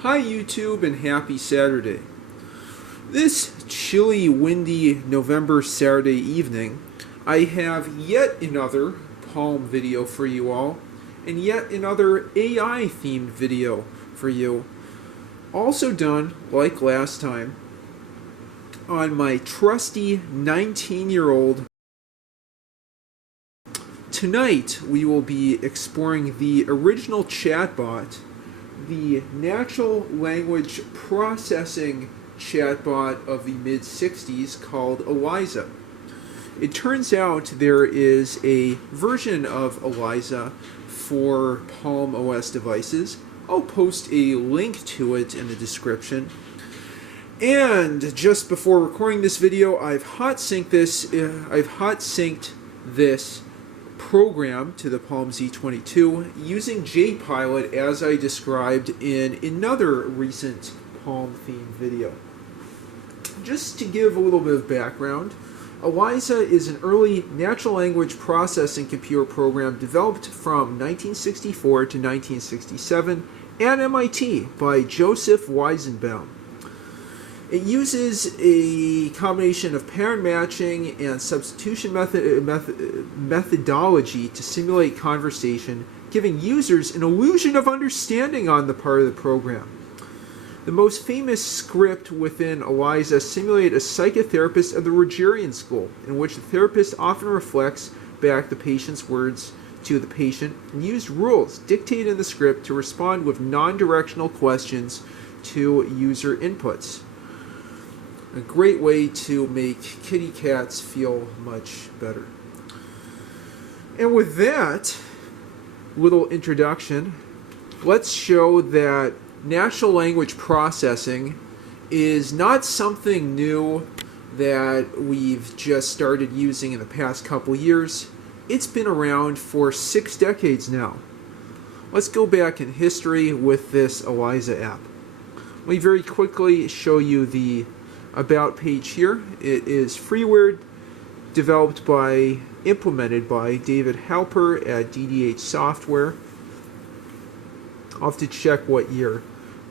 Hi YouTube and happy Saturday. This chilly, windy November Saturday evening, I have yet another Palm video for you all, and yet another AI themed video for you. Also done, like last time, on my trusty 19-year-old. Tonight we will be exploring the original chatbot, the natural language processing chatbot of the mid-60s called Eliza. It turns out there is a version of Eliza for Palm OS devices. I'll post a link to it in the description. And just before recording this video, I've hot synced this program to the Palm Z22 using JPilot as I described in another recent Palm themed video. Just to give a little bit of background, Eliza is an early natural language processing computer program developed from 1964 to 1967 at MIT by Joseph Weizenbaum. It uses a combination of pattern matching and substitution methodology to simulate conversation, giving users an illusion of understanding on the part of the program. The most famous script within Eliza simulated a psychotherapist of the Rogerian school, in which the therapist often reflects back the patient's words to the patient and used rules dictated in the script to respond with non-directional questions to user inputs. A great way to make kitty cats feel much better. And with that little introduction, let's show that natural language processing is not something new that we've just started using in the past couple years. It's been around for 6 decades now. Let's go back in history with this Eliza app. Let me very quickly show you the About page here. It is freeware implemented by David Halper at DDH Software. I'll have to check what year.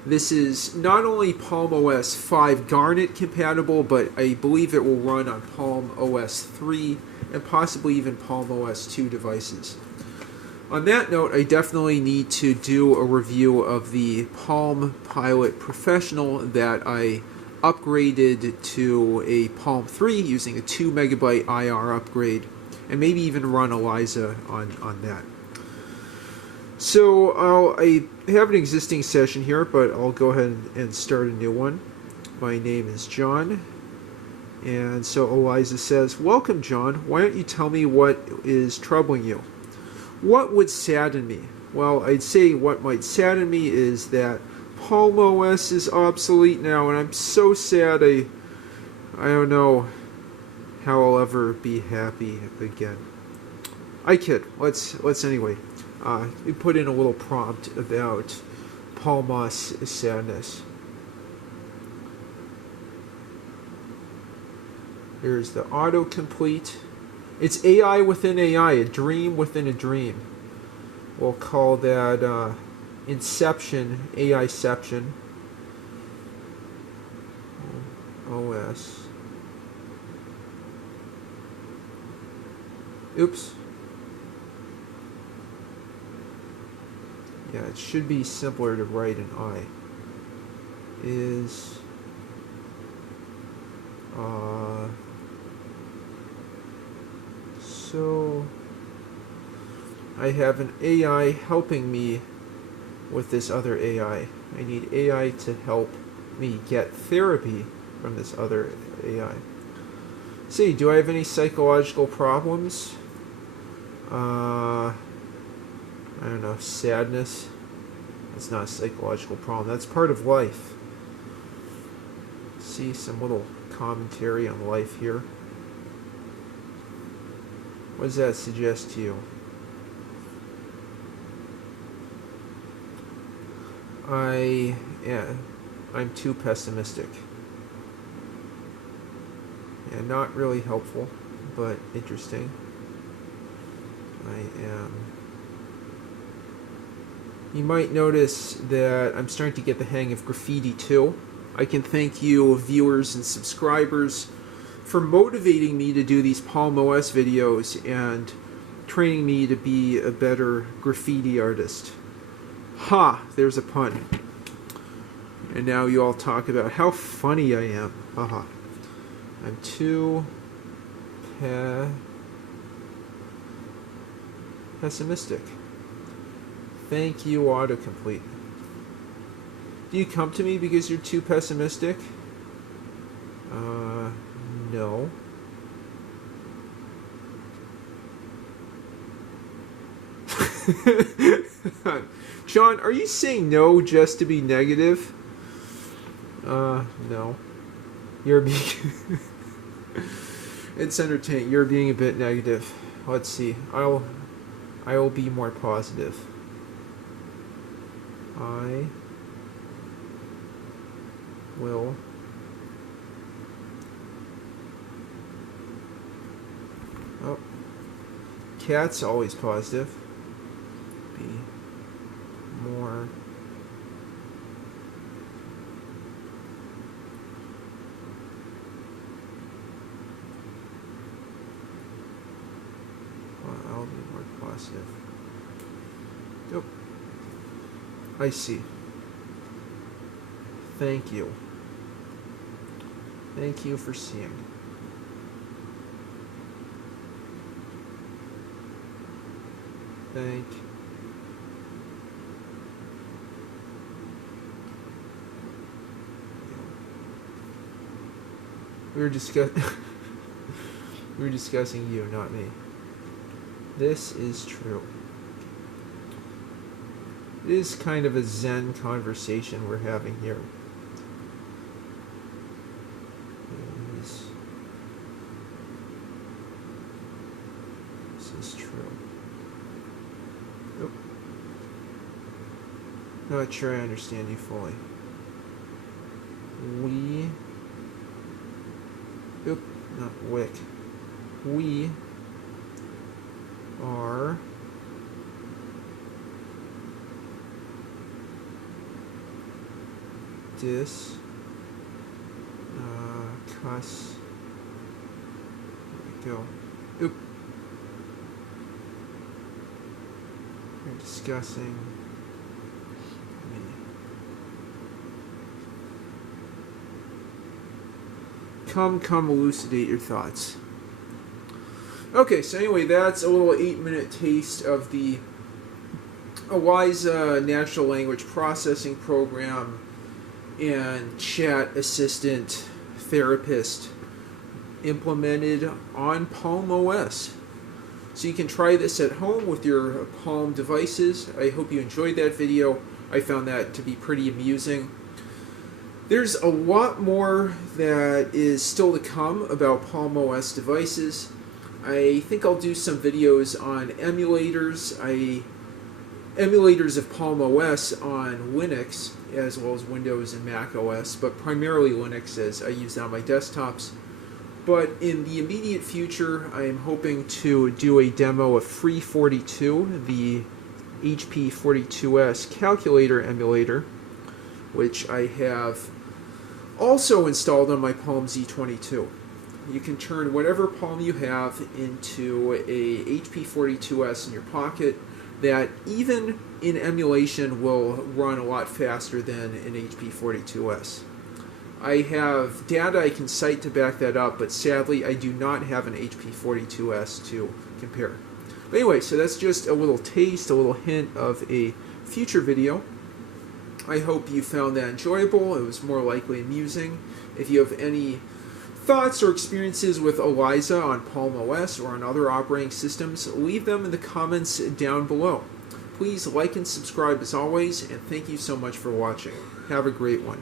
This is not only Palm OS 5 Garnet compatible, but I believe it will run on Palm OS 3 and possibly even Palm OS 2 devices. On that note, I definitely need to do a review of the Palm Pilot Professional that I upgraded to a Palm 3 using a 2 megabyte IR upgrade, and maybe even run Eliza on that. So I have an existing session here, but I'll go ahead and start a new one. My name is John, and so Eliza says, "Welcome, John. Why don't you tell me what is troubling you? What would sadden me?" Well, I'd say what might sadden me is that Palm OS is obsolete now, and I'm so sad. I don't know how I'll ever be happy again. I kid. Let's anyway. We put in a little prompt about Palm OS sadness. Here's the autocomplete. It's AI within AI, a dream within a dream. We'll call that Inception, AIception, OS. Oops. Yeah, it should be simpler to write an I. Is so I have an AI helping me with this other AI. I need AI to help me get therapy from this other AI. See, do I have any psychological problems? I don't know, sadness. That's not a psychological problem. That's part of life. See some little commentary on life here. What does that suggest to you? I'm too pessimistic. Yeah, not really helpful, but interesting. I am You might notice that I'm starting to get the hang of graffiti too. I can thank you, viewers and subscribers, for motivating me to do these Palm OS videos and training me to be a better graffiti artist. Ha! There's a pun. And now you all talk about how funny I am. Haha. I'm too pessimistic. Thank you, autocomplete. Do you come to me because you're too pessimistic? No. John, are you saying no just to be negative? No. You're being... It's entertaining. You're being a bit negative. Let's see. I will be more positive. I will cat's always positive. Be more I'll be more positive. Yep. I see. Thank you. Thank you for seeing. Thank you. We were discussing you, not me. This is true. It is kind of a Zen conversation we're having here. This is true. Nope. Not sure I understand you fully. We... Oop, not wick. We are cuss. There we go. Oop. We're discussing me. Come elucidate your thoughts. Okay, so anyway, that's a little 8-minute taste of the Eliza natural language processing program and chat assistant therapist implemented on Palm OS. So you can try this at home with your Palm devices. I hope you enjoyed that video. I found that to be pretty amusing. There's a lot more that is still to come about Palm OS devices. I think I'll do some videos on emulators. Emulators of Palm OS on Linux, as well as Windows and Mac OS, but primarily Linux, as I use that on my desktops. But in the immediate future, I am hoping to do a demo of Free42, the HP42S calculator emulator, which I have also installed on my Palm Z22. You can turn whatever Palm you have into a HP42S in your pocket that even in emulation will run a lot faster than an HP42S. I have data I can cite to back that up, but sadly I do not have an HP42S to compare. But anyway, so that's just a little taste, a little hint of a future video. I hope you found that enjoyable. It was more likely amusing. If you have any thoughts or experiences with Eliza on Palm OS or on other operating systems, leave them in the comments down below. Please like and subscribe as always, and thank you so much for watching. Have a great one.